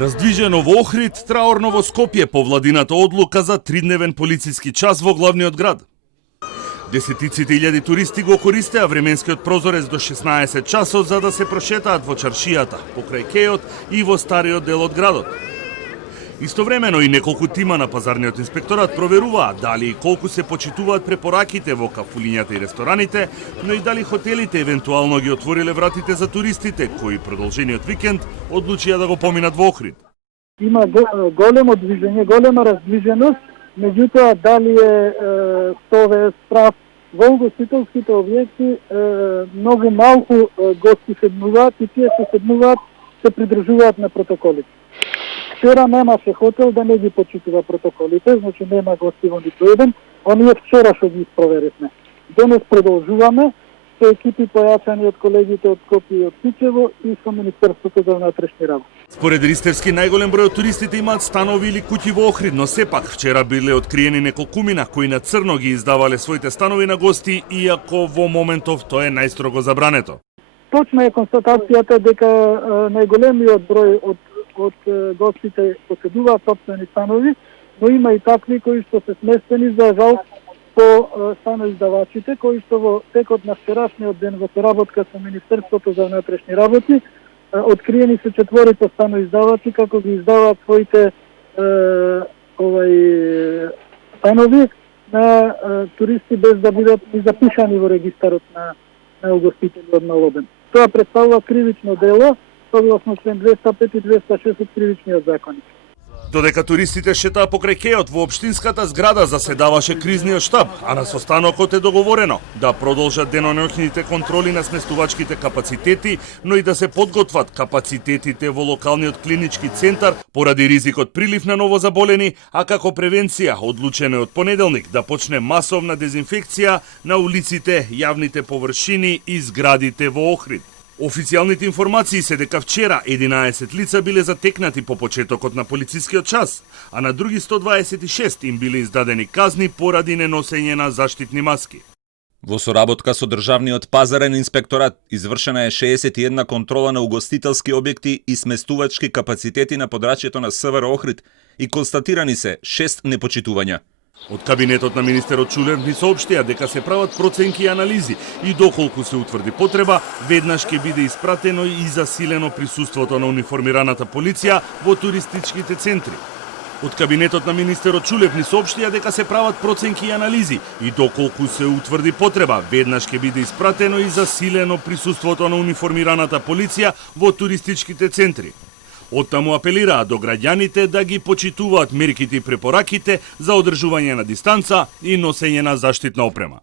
Раздвижено во Охрид, траорно во Скопје по владината одлука за тридневен полициски час во главниот град. Десетиците илјади туристи го користеа временскиот прозорец до 16 часот за да се прошетаат во чаршијата, покрај кејот и во стариот дел од градот. Истовремено и неколку тима на пазарниот инспекторат проверуваат дали и колку се почитуваат препораките во кафулињата и рестораните, но и дали хотелите евентуално ги отвориле вратите за туристите кои продолжениот викенд одлучија да го поминат во Охрид. Има големо движење, голема раздвиженост, меѓутоа дали е совест, прав во угостителските објекти многу малку гости седнуваат и тие што седнуваат се придржуваат на протоколите. Вчера немаше хотел да не ги почитува протоколите, значи нема гости во ниту еден, оние вчера што ги проверивме. Денес продолжуваме со екипи појачани од колегите од Скопје и од Тичево и со Министерството за внатрешни работи. Според Ристевски најголем број од туристите имаат станови или куќи во Охрид, но сепак вчера биле откриени неколкумина кои на црно ги издавале своите станови на гости, иако во моментов тоа е најстрого забрането. Точна е констатацијата дека најголемиот број од гостите поседуваат сопствени станови, но има и такви кои што се сместени за жал по становиздавачите, кои што во текот на вчерашниот ден во соработка со Министерството за внатрешни работи откриени се 4 становиздавачи како ги издаваат своите станови на туристи без да бидат и запишани во регистарот на угостители од Малобен. Тоа представува кривично дело согласно член 205 и 206 од кривичниот законник. Додека туристите шетаа покрај кејот во општинската зграда заседаваше кризниот штаб, а на состанокот е договорено да продолжат деноноќните контроли на сместувачките капацитети, но и да се подготват капацитетите во локалниот клинички центар поради ризикот прилив на новозаболени, а како превенција одлучено е од понеделник да почне масовна дезинфекција на улиците, јавните површини и зградите во Охрид. Официјалните информации се дека вчера 11 лица биле затекнати по почетокот на полицискиот час, а на други 126 им биле издадени казни поради неносење на заштитни маски. Во соработка со Државниот пазарен инспекторат извршена е 61 контрола на угостителски објекти и сместувачки капацитети на подрачјето на СВР Охрид и констатирани се 6 непочитувања. Од кабинетот на министерот Чулев ни соопштија дека се прават проценки и анализи и доколку се утврди потреба, веднаш ќе биде испратено и засилено присуството на униформираната полиција во туристичките центри. Од кабинетот на министерот Чулев ни соопштија дека се прават проценки и анализи и доколку се утврди потреба, веднаш ќе биде испратено и засилено присуството на униформираната полиција во туристичките центри. Оттаму апелираа до граѓаните да ги почитуваат мерките и препораките за одржување на дистанца и носење на заштитна опрема.